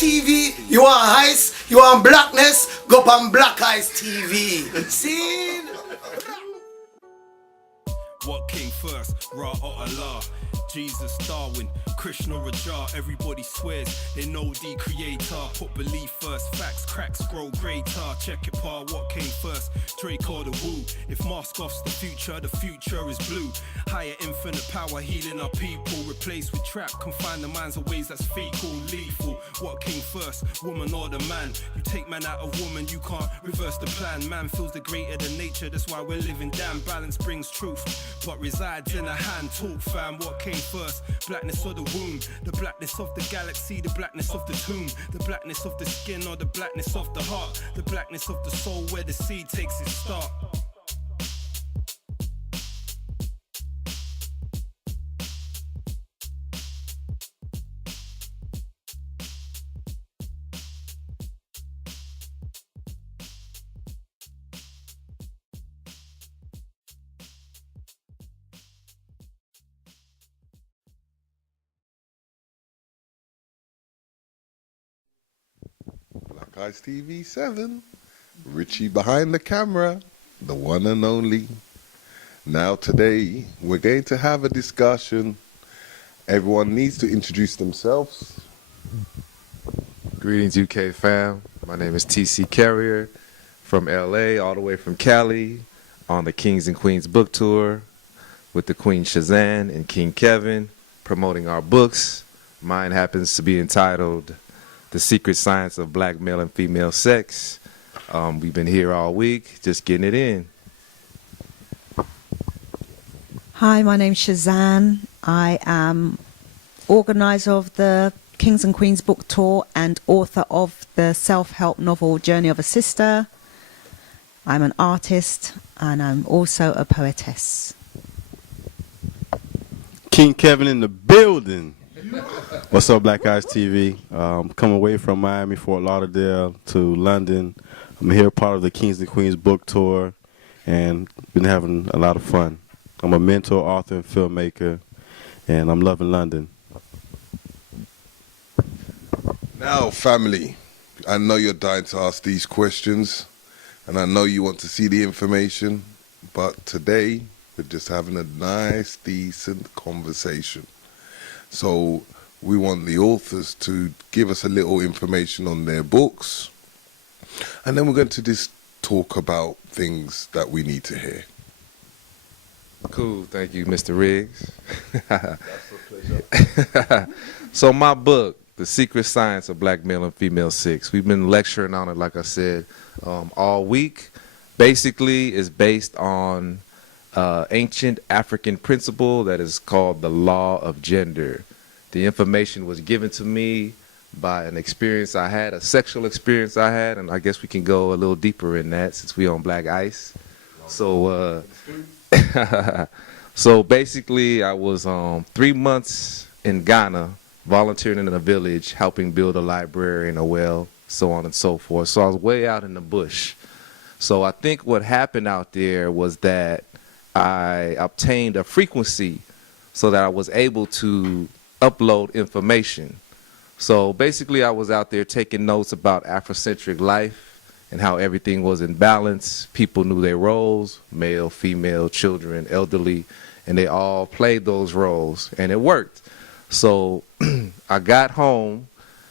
TV, you want ice, you want blackness, go on Black Eyes TV. See? What came first, Ra or Allah? Jesus, Darwin, Krishna, Raja, everybody swears they know the creator. Put belief first, facts, cracks, grow greater. Check it, pa, what came first, Drake or the Woo? If mask off's the future is blue. Higher infinite power, healing our people. Replaced with trap, confine the minds of ways that's fecal, lethal. What came first, woman or the man? You take man out of woman, you can't reverse the plan. Man feels the greater than nature, that's why we're living damn. Balance brings truth, but resides in a hand. Talk fam, what came first, blackness or the womb? The blackness of the galaxy, the blackness of the tomb. The blackness of the skin or the blackness of the heart. The blackness of the soul where the seed takes its start. Black Eyes TV 7, Richie behind the camera, the one and only. Now today we're going to have a discussion. Everyone needs to introduce themselves. Greetings UK fam, my name is TC Carrier from LA all the way from Cali on the Kings and Queens book tour with the Queen Suzanne and King Kevin promoting our books. Mine happens to be entitled The Secret Science of Black Male and Female Sex. We've been here all week, just getting it in. Hi, my name's Suzanne. I am organizer of the Kings and Queens book tour and author of the self-help novel Journey of a Sister. I'm an artist and I'm also a poetess. King Kevin in the building. What's up, Black Eyes TV? Come away from Miami, Fort Lauderdale to London. I'm here part of the Kings and Queens book tour and been having a lot of fun. I'm a mentor, author, and filmmaker, and I'm loving London. Now, family, I know you're dying to ask these questions, and I know you want to see the information, but today we're just having a nice, decent conversation. So we want the authors to give us a little information on their books, and then we're going to just talk about things that we need to hear. Cool, thank you, Mr. Riggs. That's a pleasure. So my book, The Secret Science of Black Male and Female Sex, we've been lecturing on it, like I said, all week. Basically, it's based on ancient African principle that is called the law of gender. The information was given to me by an experience I had, a sexual experience I had, and I guess we can go a little deeper in that since we on Black Ice. So, so basically, I was 3 months in Ghana, volunteering in a village, helping build a library and a well, so on and so forth. So I was way out in the bush. So I think what happened out there was that I obtained a frequency so that I was able to upload information. So basically I was out there taking notes about Afrocentric life and how everything was in balance. People knew their roles, male, female, children, elderly, and they all played those roles, and it worked. So I got home,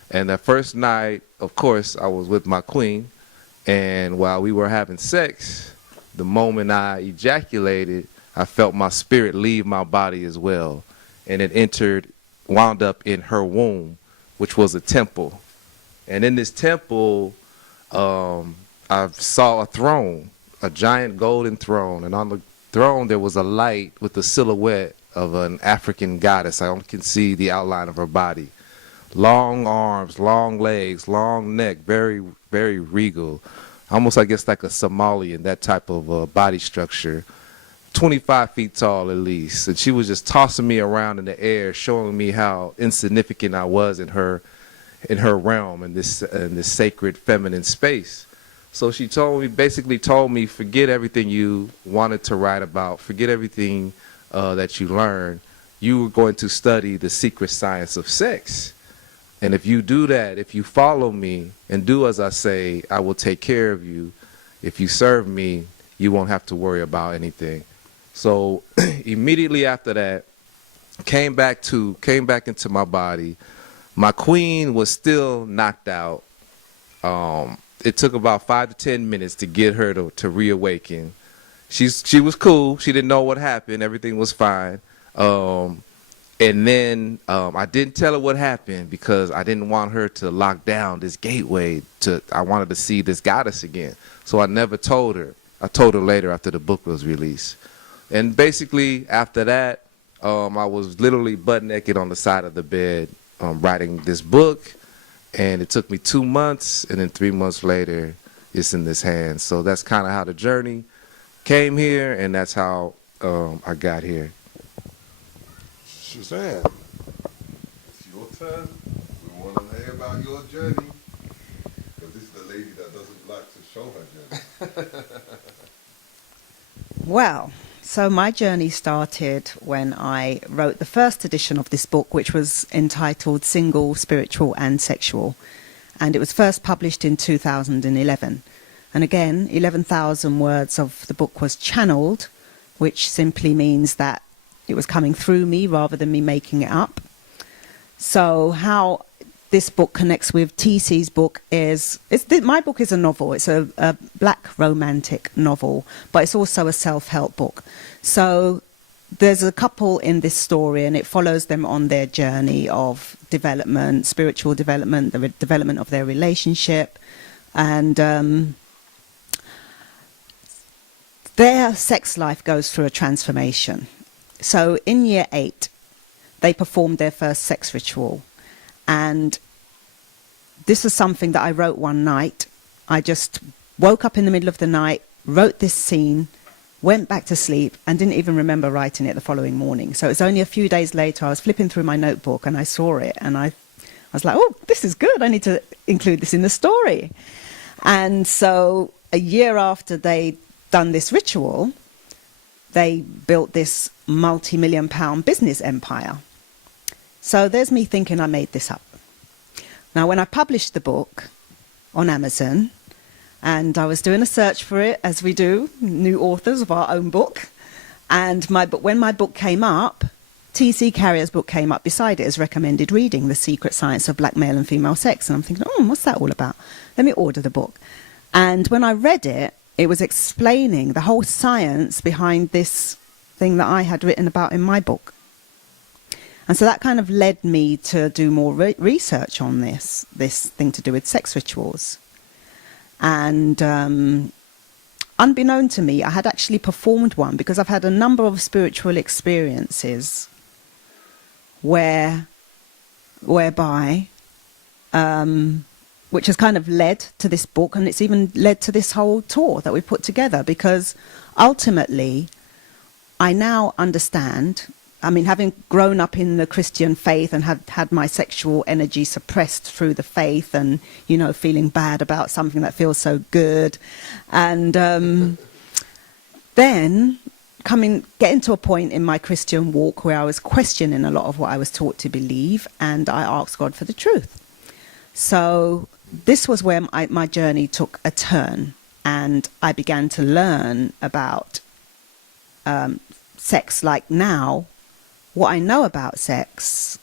and that first night, of course, I was with my queen, and while we were having sex, the moment I ejaculated, I felt my spirit leave my body as well, and it wound up in her womb, which was a temple. And in this temple, I saw a throne, a giant golden throne, and on the throne there was a light with the silhouette of an African goddess. I only can see the outline of her body. Long arms, long legs, long neck, very, very regal. Almost, I guess, like a Somalian, that type of body structure. 25 feet tall at least. And she was just tossing me around in the air, showing me how insignificant I was in her realm, in this sacred feminine space. So she basically told me, forget everything you wanted to write about, forget everything that you learned. You were going to study the secret science of sex. And if you do that, if you follow me and do as I say, I will take care of you. If you serve me, you won't have to worry about anything. So immediately after that, came back into my body. My queen was still knocked out. It took about 5 to 10 minutes to get her to reawaken. She was cool. She didn't know what happened. Everything was fine. And then I didn't tell her what happened because I didn't want her to lock down this gateway. I wanted to see this goddess again. So I never told her. I told her later after the book was released. And basically after that, I was literally butt naked on the side of the bed writing this book. And it took me 2 months, and then 3 months later, it's in this hand. So that's kind of how the journey came here, and that's how I got here. Suzanne, it's your turn. We want to hear about your journey. Because this is the lady that doesn't like to show her journey. Well, so my journey started when I wrote the first edition of this book, which was entitled Single, Spiritual and Sexual. And it was first published in 2011. And again, 11,000 words of the book was channeled, which simply means that it was coming through me rather than me making it up. So how this book connects with TC's book is, my book is a novel. It's a black romantic novel, but it's also a self-help book. So there's a couple in this story, and it follows them on their journey of development, spiritual development, the development of their relationship, and their sex life goes through a transformation. So in year 8, they performed their first sex ritual. And this is something that I wrote one night. I just woke up in the middle of the night, wrote this scene, went back to sleep, and didn't even remember writing it the following morning. So it's only a few days later, I was flipping through my notebook and I saw it. And I was like, oh, this is good. I need to include this in the story. And so a year after they'd done this ritual, they built this multi-million-pound business empire. So there's me thinking I made this up. Now, when I published the book on Amazon, and I was doing a search for it, as we do, new authors of our own book, and when my book came up, T.C. Carrier's book came up beside it as recommended reading, The Secret Science of Black Male and Female Sex. And I'm thinking, what's that all about? Let me order the book. And when I read it, it was explaining the whole science behind this thing that I had written about in my book. And so that kind of led me to do more research on this thing to do with sex rituals. And unbeknown to me, I had actually performed one because I've had a number of spiritual experiences whereby which has kind of led to this book, and it's even led to this whole tour that we put together, because ultimately I now understand, I mean, having grown up in the Christian faith and had my sexual energy suppressed through the faith, and, you know, feeling bad about something that feels so good, and then getting to a point in my Christian walk where I was questioning a lot of what I was taught to believe, and I asked God for the truth. So this was where my journey took a turn, and I began to learn about sex. Like now, what I know about sex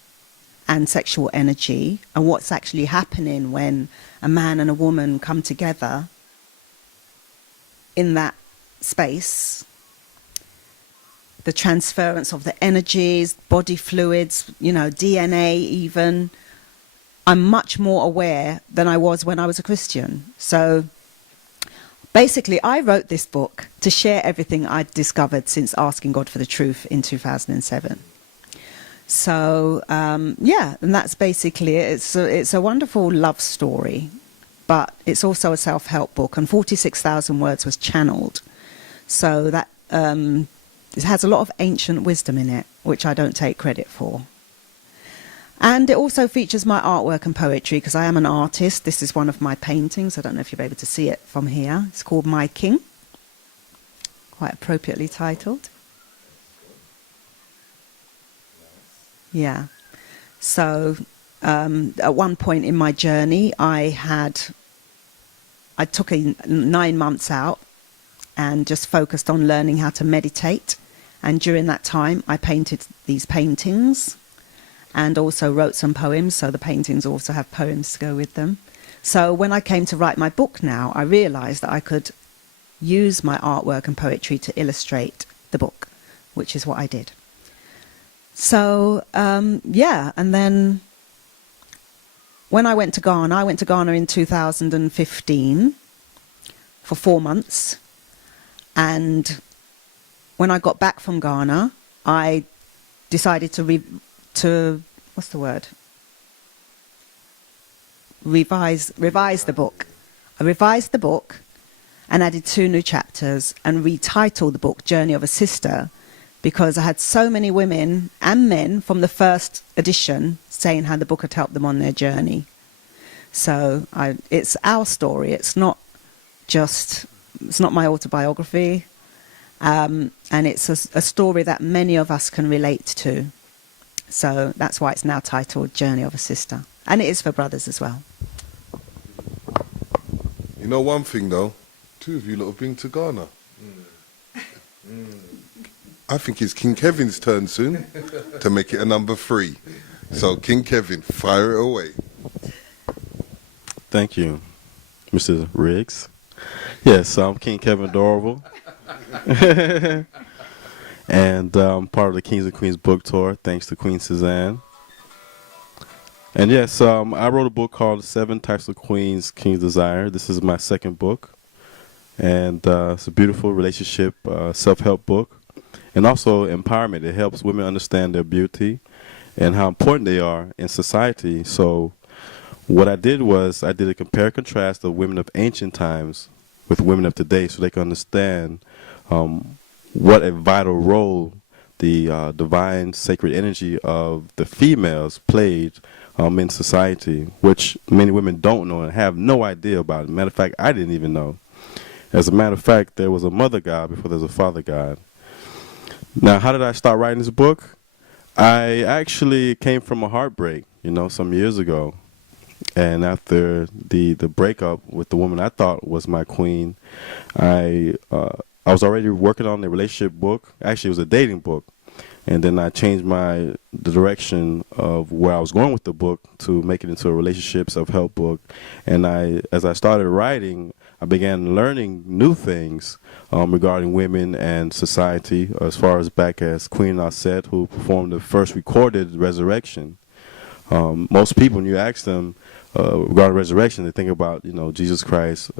and sexual energy and what's actually happening when a man and a woman come together in that space, the transference of the energies, body fluids, you know, DNA even, I'm much more aware than I was when I was a Christian. So basically, I wrote this book to share everything I'd discovered since asking God for the truth in 2007. So, yeah, and that's basically it. It's a wonderful love story, but it's also a self-help book, and 46,000 words was channeled. So that it has a lot of ancient wisdom in it, which I don't take credit for. And it also features my artwork and poetry, because I am an artist. This is one of my paintings. I don't know if you'll be able to see it from here. It's called My King, quite appropriately titled. Yeah. So at one point in my journey, I took 9 months out and just focused on learning how to meditate. And during that time, I painted these paintings and also wrote some poems. So the paintings also have poems to go with them. So when I came to write my book now, I realized that I could use my artwork and poetry to illustrate the book, which is what I did. So, yeah, and then when I went to Ghana in 2015 for 4 months. And when I got back from Ghana, I decided to revise the book. I revised the book and added 2 new chapters and retitled the book Journey of a Sister, because I had so many women and men from the first edition saying how the book had helped them on their journey. So it's our story. It's not my autobiography. And it's a story that many of us can relate to. So that's why it's now titled Journey of a Sister. And it is for brothers as well. You know one thing though, 2 of you lot have been to Ghana. I think it's King Kevin's turn soon to make it a number 3. So King Kevin, fire it away. Thank you, Mr. Riggs. Yes, I'm King Kevin Dorival. And part of the Kings and Queens book tour, thanks to Queen Suzanne. And yes, I wrote a book called 7 Types of Queens Kings Desire. This is my 2nd book. And it's a beautiful relationship, self-help book. And also empowerment. It helps women understand their beauty and how important they are in society. So what I did was I did a compare and contrast of women of ancient times with women of today, so they can understand what a vital role the divine sacred energy of the females played in society, which many women don't know and have no idea about. Matter of fact, I didn't even know. As a matter of fact, there was a mother God before there was a father God. Now, how did I start writing this book? I actually came from a heartbreak, some years ago. And after the breakup with the woman I thought was my queen, I was already working on a relationship book. Actually, it was a dating book. And then I changed the direction of where I was going with the book to make it into a relationship self-help book. And as I started writing, I began learning new things regarding women and society, as far as back as Queen Aset, who performed the first recorded resurrection. Most people, when you ask them regarding resurrection, they think about, Jesus Christ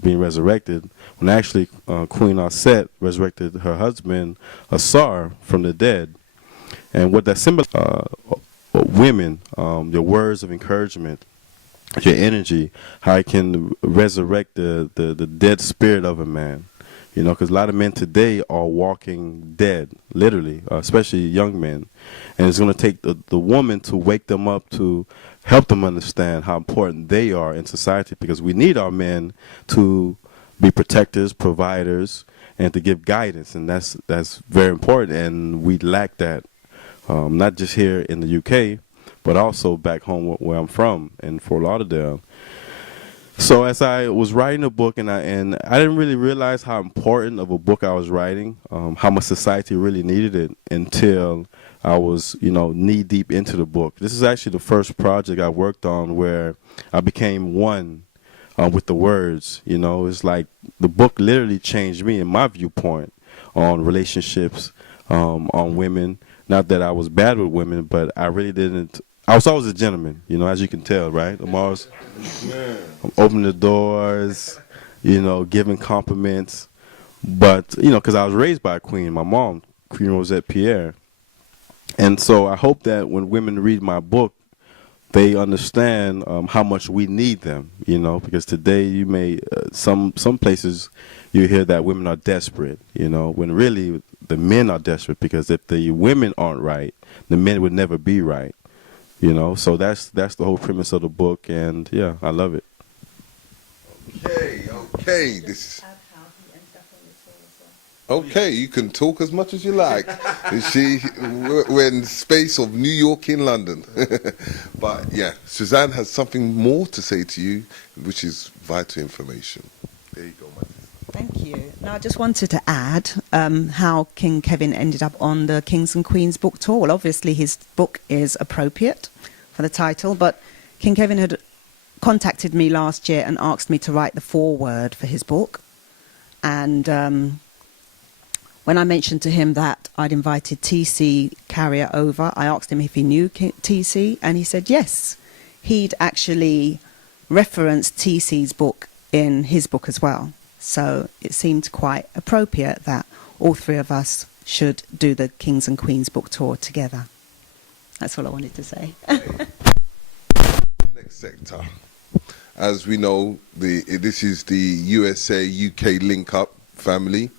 being resurrected, when actually Queen Aset resurrected her husband, Asar, from the dead. And what that symbolizes, women, your words of encouragement, your energy, how it can resurrect the dead spirit of a man. Because a lot of men today are walking dead, literally, especially young men. And it's going to take the woman to wake them up, to help them understand how important they are in society, because we need our men to be protectors, providers, and to give guidance. And that's very important, and we lack that, not just here in the UK, but also back home where I'm from, in Fort Lauderdale. So as I was writing a book, and I didn't really realize how important of a book I was writing, how much society really needed it, until I was, knee deep into the book. This is actually the first project I worked on where I became one with the words. It's like the book literally changed me in my viewpoint on relationships, on women. Not that I was bad with women, but I really didn't. I was always a gentleman, as you can tell, right? I'm opening the doors, giving compliments. But, because I was raised by a queen, my mom, Queen Rosette Pierre. And so I hope that when women read my book, they understand how much we need them, because today you may, some places you hear that women are desperate, when really the men are desperate, because if the women aren't right, the men would never be right. So that's the whole premise of the book, and yeah, I love it. Okay. This. Okay, you can talk as much as you like. We're in the space of New York in London. But yeah, Suzanne has something more to say to you, which is vital information. There you go, man. Thank you. Now, I just wanted to add how King Kevin ended up on the Kings and Queens book tour. Well, obviously his book is appropriate for the title, but King Kevin had contacted me last year and asked me to write the foreword for his book. And when I mentioned to him that I'd invited TC Carrier over, I asked him if he knew TC, and he said yes. He'd actually referenced TC's book in his book as well. So it seemed quite appropriate that all three of us should do the Kings and Queens book tour together. That's all I wanted to say. Next sector. As we know, this is the USA-UK link-up family.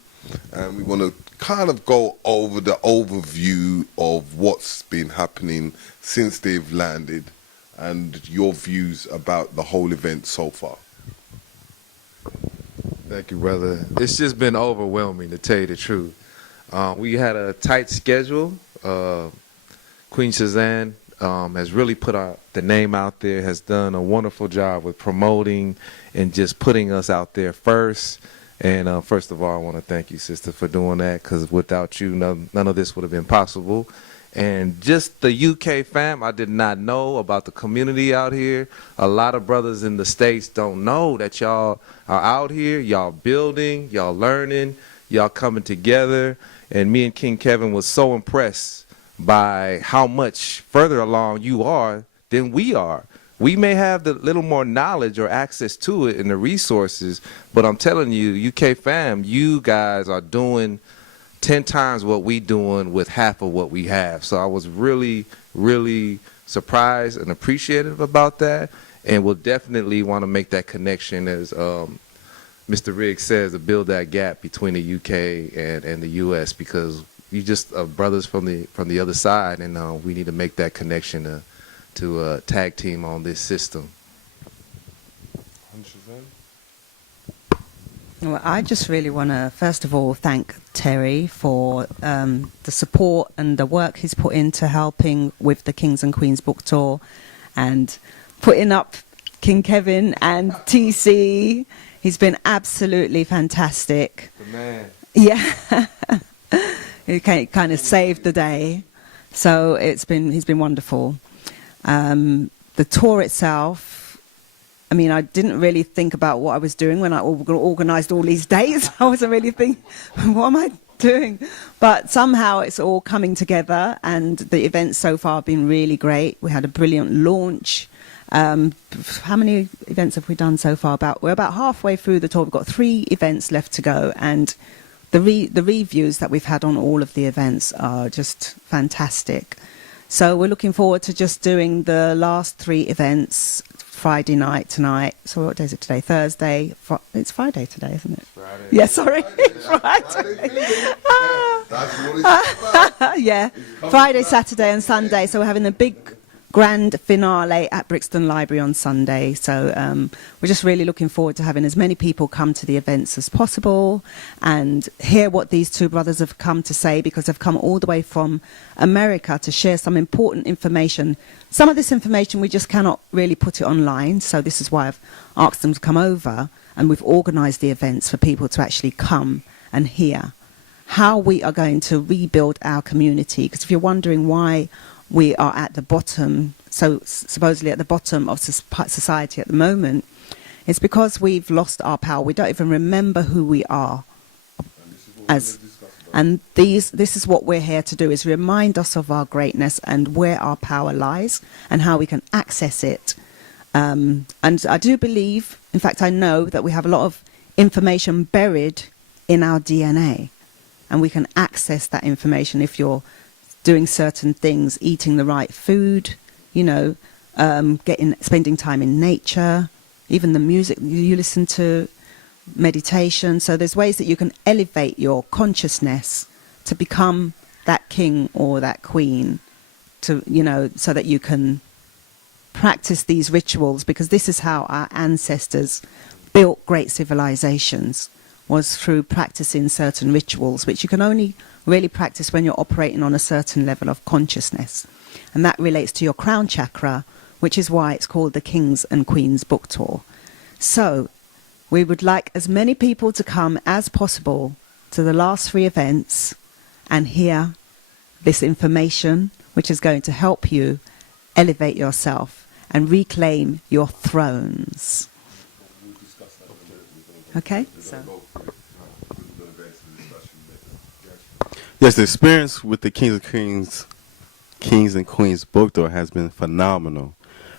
And we want to kind of go over the overview of what's been happening since they've landed and your views about the whole event so far. Thank you, brother. It's just been overwhelming, to tell you the truth. We had a tight schedule. Queen Suzanne has really put the name out there, has done a wonderful job with promoting and just putting us out there first. And first of all, I want to thank you, sister, for doing that, because without you, none of this would have been possible. And just the UK fam, I did not know about the community out here. A lot of brothers in the States don't know that y'all are out here, y'all building, y'all learning, y'all coming together. And me and King Kevin was so impressed by how much further along you are than we are. We may have the little more knowledge or access to it and the resources, but I'm telling you, UK fam, you guys are doing 10 times what we doing with half of what we have. So I was really, really surprised and appreciative about that, and will definitely want to make that connection, as Mr. Riggs says, to build that gap between the UK and the US, because you just are brothers from the other side, and we need to make that connection to tag team on this system. Well, I just really want to, first of all, thank Terry for the support and the work he's put into helping with the Kings and Queens book tour and putting up King Kevin and TC. He's been absolutely fantastic. The man. Yeah. He kind of saved the day. So he's been wonderful. The tour itself, I mean, I didn't really think about what I was doing when I organised all these days. I wasn't really thinking, what am I doing? But somehow it's all coming together, and the events so far have been really great. We had a brilliant launch. How many events have we done so far? We're about halfway through the tour. We've got 3 events left to go, and the reviews that we've had on all of the events are just fantastic. So we're looking forward to just doing the last 3 events Friday night tonight. So what day is it today? Thursday. It's Friday today, isn't it? Friday. Yeah, sorry. Friday. That's what it's about. Yeah. Friday, Saturday and Sunday. So we're having a big grand finale at Brixton Library on Sunday. So we're just really looking forward to having as many people come to the events as possible and hear what these 2 brothers have come to say, because they've come all the way from America to share some important information. Some of this information we just cannot really put it online, so this is why I've asked them to come over, and we've organised the events for people to actually come and hear how we are going to rebuild our community. Because if you're wondering why we are at the bottom, so supposedly at the bottom of society at the moment, it's because we've lost our power. We don't even remember who we are. And this is what we're here to do, is remind us of our greatness and where our power lies and how we can access it. And I do believe, in fact, I know that we have a lot of information buried in our DNA, and we can access that information if you're doing certain things, eating the right food, spending time in nature, even the music you listen to, meditation. So there's ways that you can elevate your consciousness to become that king or that queen, so that you can practice these rituals, because this is how our ancestors built great civilizations, was through practicing certain rituals, which you can only really practice when you're operating on a certain level of consciousness. And that relates to your crown chakra, which is why it's called the Kings and Queens Book Tour. So we would like as many people to come as possible to the last 3 events and hear this information, which is going to help you elevate yourself and reclaim your thrones. Okay? So. Yes, the experience with the Kings and Queens book tour has been phenomenal.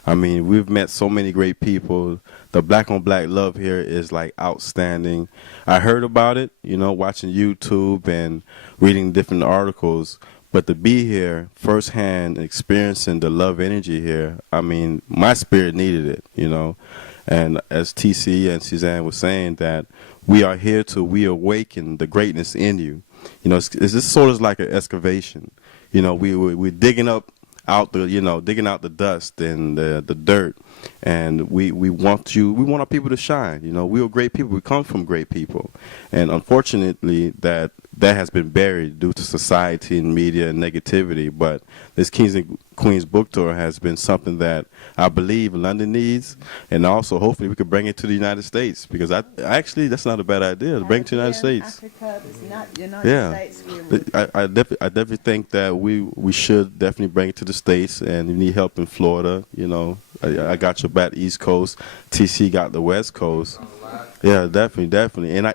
I mean, we've met so many great people. The black on black love here is like outstanding. I heard about it, you know, watching YouTube and reading different articles, but to be here firsthand, experiencing the love energy here, I mean, my spirit needed it, you know. And as TC and Suzanne was saying, that we are here to reawaken the greatness in you. You know, it's just sort of like an excavation. You know, we're digging out the dust and the dirt, and we want our people to shine. You know, we are great people. We come from great people, and unfortunately that has been buried due to society and media and negativity. But this Kings and Queens book tour has been something that I believe London needs, and also hopefully we could bring it to the United States, because actually that's not a bad idea to bring it to the United States. Africa, United States. I definitely think that we should definitely bring it to the States, and you need help in Florida. You know, I got your back East Coast, TC got the West Coast. Yeah, definitely, and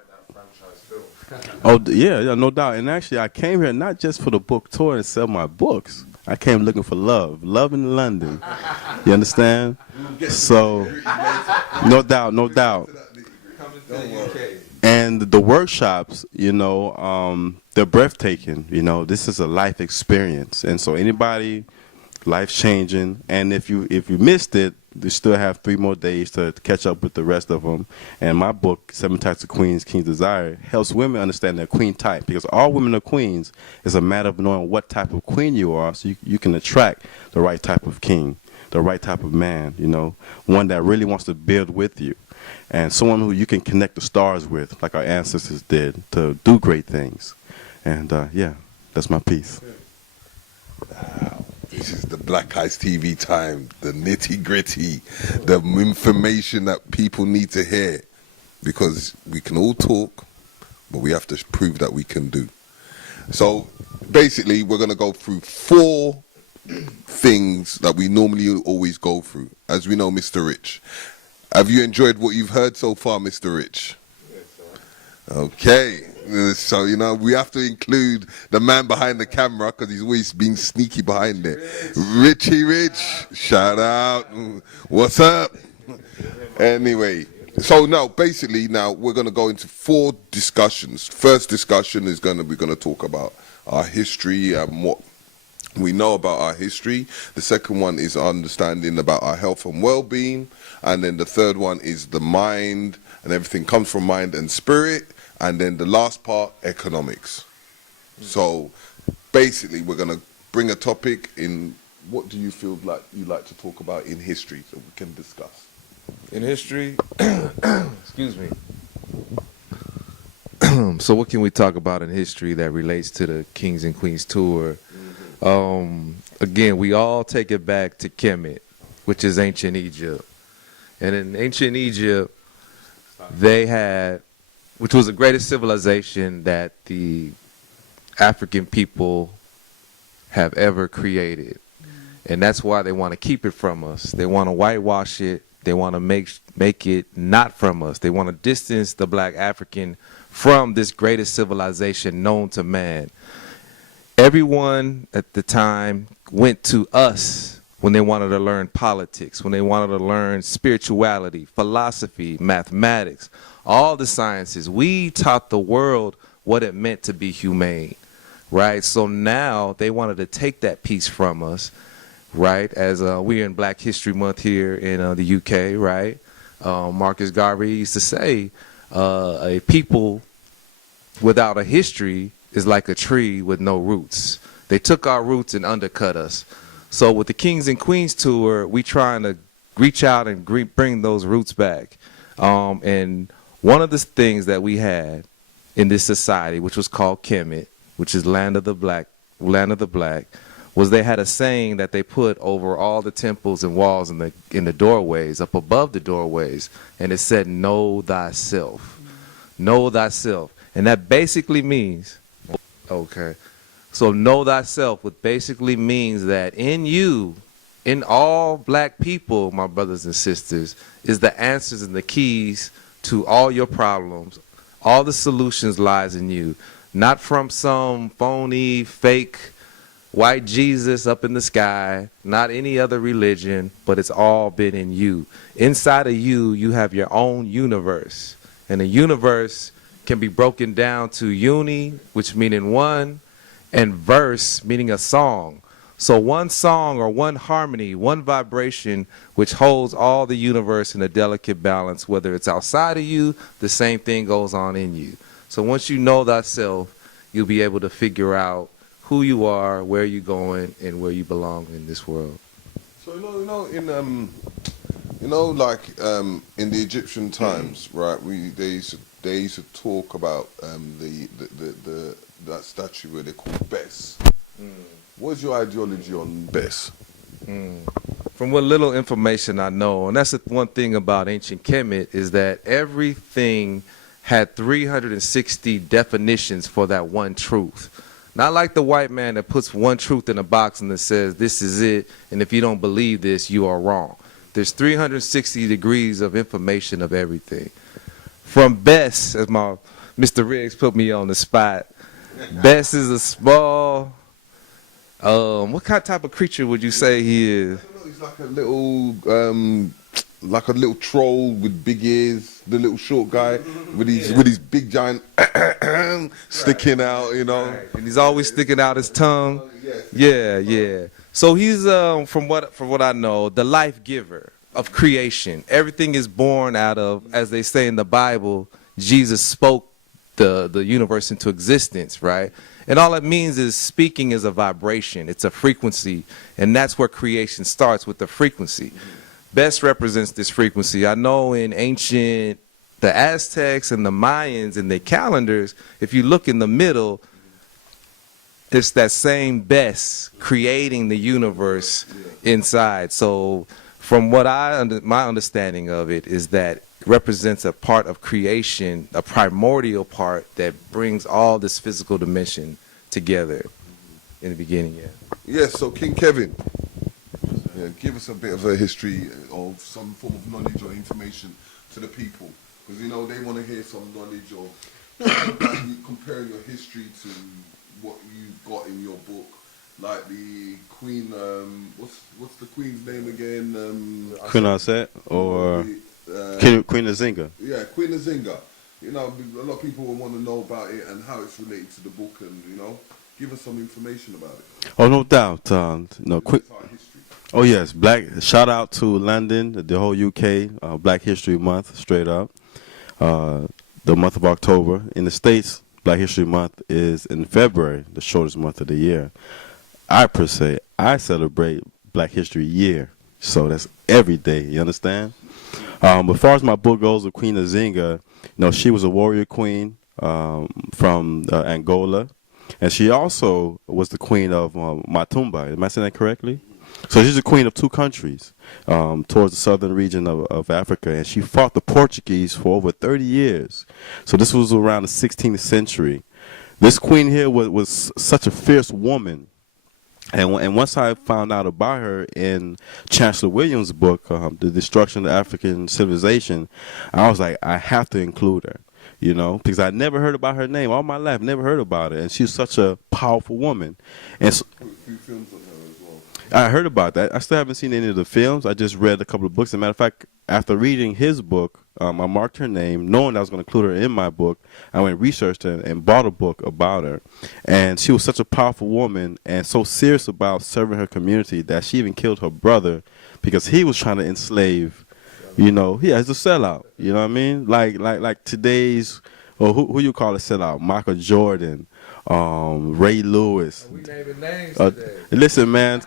yeah, no doubt. And actually, I came here not just for the book tour and sell my books. I came looking for love in London. You understand? So, no doubt. And the workshops, you know, they're breathtaking. You know, this is a life experience, and so anybody, life changing. And if you missed it, you still have 3 more days to catch up with the rest of them. And my book, 7 Types of Queens, King's Desire, helps women understand their queen type, because all women are queens. It's a matter of knowing what type of queen you are, so you can attract the right type of king, the right type of man, you know, one that really wants to build with you, and someone who you can connect the stars with, like our ancestors did, to do great things. And yeah, that's my piece. Wow. This is the Black Eyes TV time, the nitty gritty, the information that people need to hear, because we can all talk, but we have to prove that we can do. So basically, we're going to go through 4 things that we normally always go through. As we know, Mr. Rich, have you enjoyed what you've heard so far, Mr. Rich? Yes, sir. Okay. So, you know, we have to include the man behind the camera, because he's always been sneaky behind it. Richie Rich, shout out. What's up? Anyway, so now, basically, now we're going to go into 4 discussions. First discussion is we're going to talk about our history and what we know about our history. The second one is understanding about our health and well-being. And then the third one is the mind, and everything comes from mind and spirit. And then the last part, economics. So basically, we're going to bring a topic in. What do you feel like you like to talk about in history, so we can discuss? In history, excuse me. So what can we talk about in history that relates to the Kings and Queens tour? Again, we all take it back to Kemet, which is ancient Egypt. And in ancient Egypt, they had, which was the greatest civilization that the African people have ever created. And that's why they want to keep it from us. They want to whitewash it. They want to make it not from us. They want to distance the black African from this greatest civilization known to man. Everyone at the time went to us when they wanted to learn politics, when they wanted to learn spirituality, philosophy, mathematics, all the sciences. We taught the world what it meant to be humane, right? So now they wanted to take that piece from us, right? As we're in Black History Month here in the UK, right? Marcus Garvey used to say, a people without a history is like a tree with no roots. They took our roots and undercut us. So with the Kings and Queens tour, we trying to reach out and bring those roots back. And One of the things that we had in this society, which was called Kemet, which is land of the black, was they had a saying that they put over all the temples and walls in the doorways, up above the doorways, and it said, "Know thyself." Know thyself. And that basically means, okay, so know thyself, what basically means that in you, in all black people, my brothers and sisters, is the answers and the keys to all your problems. All the solutions lies in you, not from some phony, fake, white Jesus up in the sky, not any other religion, but it's all been in you. Inside of you, you have your own universe. And the universe can be broken down to uni, which meaning one, and verse, meaning a song. So one song or one harmony, one vibration, which holds all the universe in a delicate balance, whether it's outside of you, the same thing goes on in you. So once you know thyself, you'll be able to figure out who you are, where you're going, and where you belong in this world. So in the Egyptian times, right? They used to talk about that statue where they call Bes. What's your ideology on Bes? From what little information I know, and that's the one thing about ancient Kemet, is that everything had 360 definitions for that one truth. Not like the white man that puts one truth in a box and that says, this is it, and if you don't believe this, you are wrong. There's 360 degrees of information of everything. From Bes, as my Mr. Riggs put me on the spot, Bes is a small, what kind of type of creature would you say he is? He's like a little troll with big ears, the little short guy with his big giant sticking out, you know. Right. And he's always sticking out his tongue. Yeah. So he's from what I know, the life giver of creation. Everything is born out of, as they say in the Bible, Jesus spoke the universe into existence, right? And all it means is speaking is a vibration. It's a frequency, and that's where creation starts, with the frequency. Best represents this frequency. I know in the Aztecs and the Mayans and their calendars, if you look in the middle, it's that same Best creating the universe inside. So from what my understanding of it is that it represents a part of creation, a primordial part that brings all this physical dimension together in the beginning, Yes, so King Kevin, give us a bit of a history of some form of knowledge or information to the people, because they want to hear some knowledge of comparing your history to what you got in your book, like the Queen. What's the Queen's name again? Queen Aset or Queen Nzinga? Yeah, Queen Nzinga. A lot of people will want to know about it and how it's related to the book, and give us some information about it. Oh, no doubt. Quick. History. Oh yes, shout out to London, the whole UK, Black History Month, straight up. The month of October. In the States, Black History Month is in February, the shortest month of the year. I celebrate Black History Year, so that's every day, you understand? But as far as my book goes, the Queen Nzinga, she was a warrior queen from Angola, and she also was the queen of Matumba. Am I saying that correctly? So she's the queen of two countries towards the southern region of Africa, and she fought the Portuguese for over 30 years. So this was around the 16th century. This queen here was such a fierce woman. And once I found out about her in Chancellor Williams' book, The Destruction of African Civilization, I was like, I have to include her, because I never heard about her name all my life, never heard about her. And she's such a powerful woman. And so, films on her as well. I heard about that. I still haven't seen any of the films. I just read a couple of books. As a matter of fact, after reading his book, I marked her name, knowing I was going to include her in my book. I went and researched her and bought a book about her. And she was such a powerful woman and so serious about serving her community that she even killed her brother because he was trying to enslave, he's a sellout. You know what I mean? Like today's, or who you call a sellout? Michael Jordan, Ray Lewis. We naming names today. Listen, man,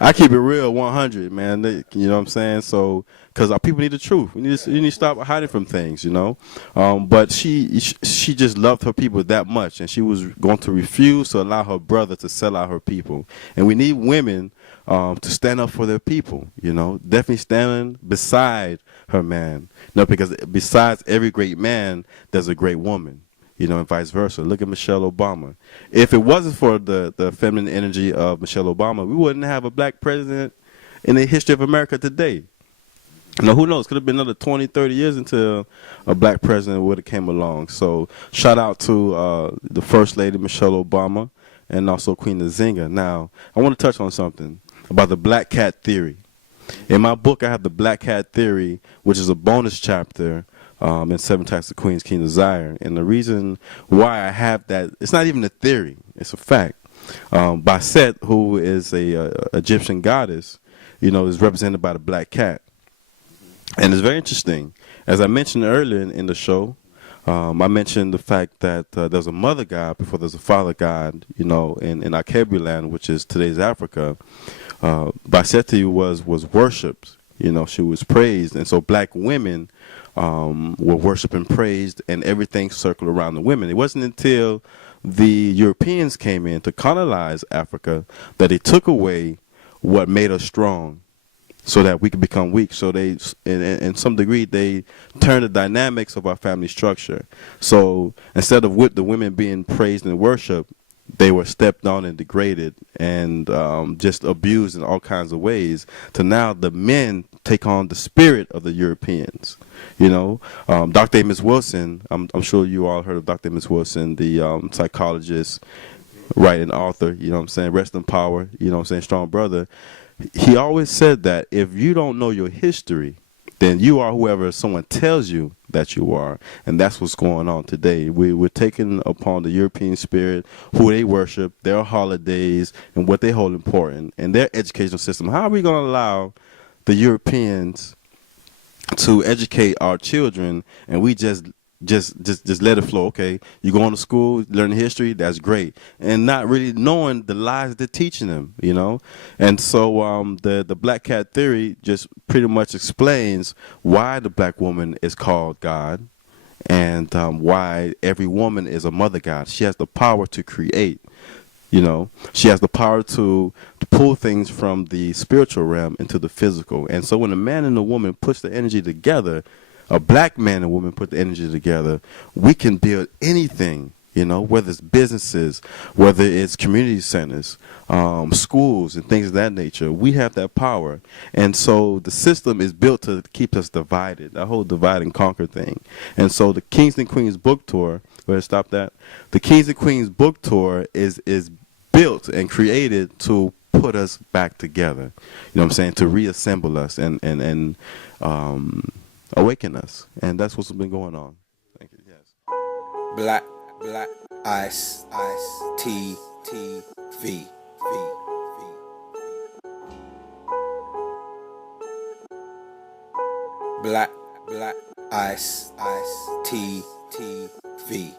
I keep it real 100, man. You know what I'm saying? So because our people need the truth. You need to stop hiding from things, you know. But she just loved her people that much, and she was going to refuse to allow her brother to sell out her people. And we need women to stand up for their people, you know, definitely standing beside her man. No, because besides every great man, there's a great woman, you know, and vice versa. Look at Michelle Obama. If it wasn't for the feminine energy of Michelle Obama, we wouldn't have a black president in the history of America today. Now, who knows? Could have been another 20, 30 years until a black president would have came along. So shout out to the First Lady, Michelle Obama, and also Queen Nzinga. Now, I want to touch on something about the black cat theory. In my book, I have the black cat theory, which is a bonus chapter in 7 Types of Queens, King Desire. And the reason why I have that, it's not even a theory, it's a fact. Bastet, who is a Egyptian goddess, you know, is represented by the black cat. And it's very interesting. As I mentioned earlier in the show, I mentioned the fact that there's a mother god before there's a father god, you know, in Akebu land, which is today's Africa. Bastet was worshipped, you know, she was praised. And so black women were worshipped and praised, and everything circled around the women. It wasn't until the Europeans came in to colonize Africa that they took away what made us strong so that we could become weak. So they, in some degree, they turned the dynamics of our family structure. So instead of with the women being praised and worshiped, they were stepped on and degraded and just abused in all kinds of ways, to now the men take on the spirit of the Europeans. You know, Dr. Amos Wilson, I'm sure you all heard of Dr. Amos Wilson, the psychologist, right, and author, you know what I'm saying, rest in power, you know what I'm saying, strong brother. He always said that if you don't know your history, then you are whoever someone tells you that you are. And that's what's going on today. We're taking upon the European spirit, who they worship, their holidays, and what they hold important, and their educational system. How are we going to allow the Europeans to educate our children, and we just let it flow? Okay, you going to school, learning history, that's great, and not really knowing the lies they're teaching them, you know. And so the black cat theory just pretty much explains why the black woman is called God, and why every woman is a mother god. She has the power to create, you know. She has the power to pull things from the spiritual realm into the physical. And so when a man and a woman puts the energy together, a black man and woman put the energy together, we can build anything, you know, whether it's businesses, whether it's community centers, schools, and things of that nature. We have that power. And so the system is built to keep us divided, that whole divide and conquer thing. And so the Kings and Queens book tour, go ahead, stop that. The Kings and Queens book tour is built and created to put us back together, you know what I'm saying, to reassemble us and awaken us. And that's what's been going on. Thank you. Yes. Black Ice TV. Black Ice TV.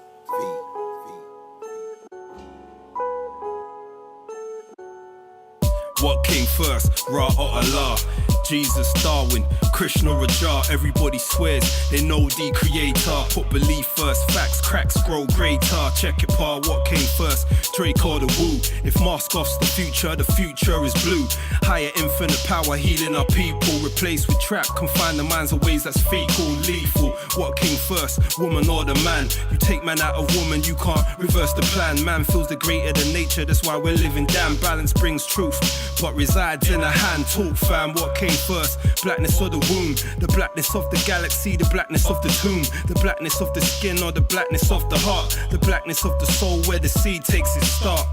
What came first, Ra or Allah? Jesus, Darwin, Krishna, Raja, everybody swears they know the creator. Put belief first, facts, cracks, grow greater. Check it, pa, what came first, Drake or the Woo? If mask off's the future is blue. Higher infinite power, healing our people. Replaced with trap, confine the minds of ways that's fecal, lethal. What came first, woman or the man? You take man out of woman, you can't reverse the plan. Man feels the greater than nature, that's why we're living damn. Balance brings truth, but resides in a hand. Talk fam, what came first, blackness or the womb? The blackness of the galaxy, the blackness of the tomb. The blackness of the skin or the blackness of the heart. The blackness of the soul where the seed takes its start.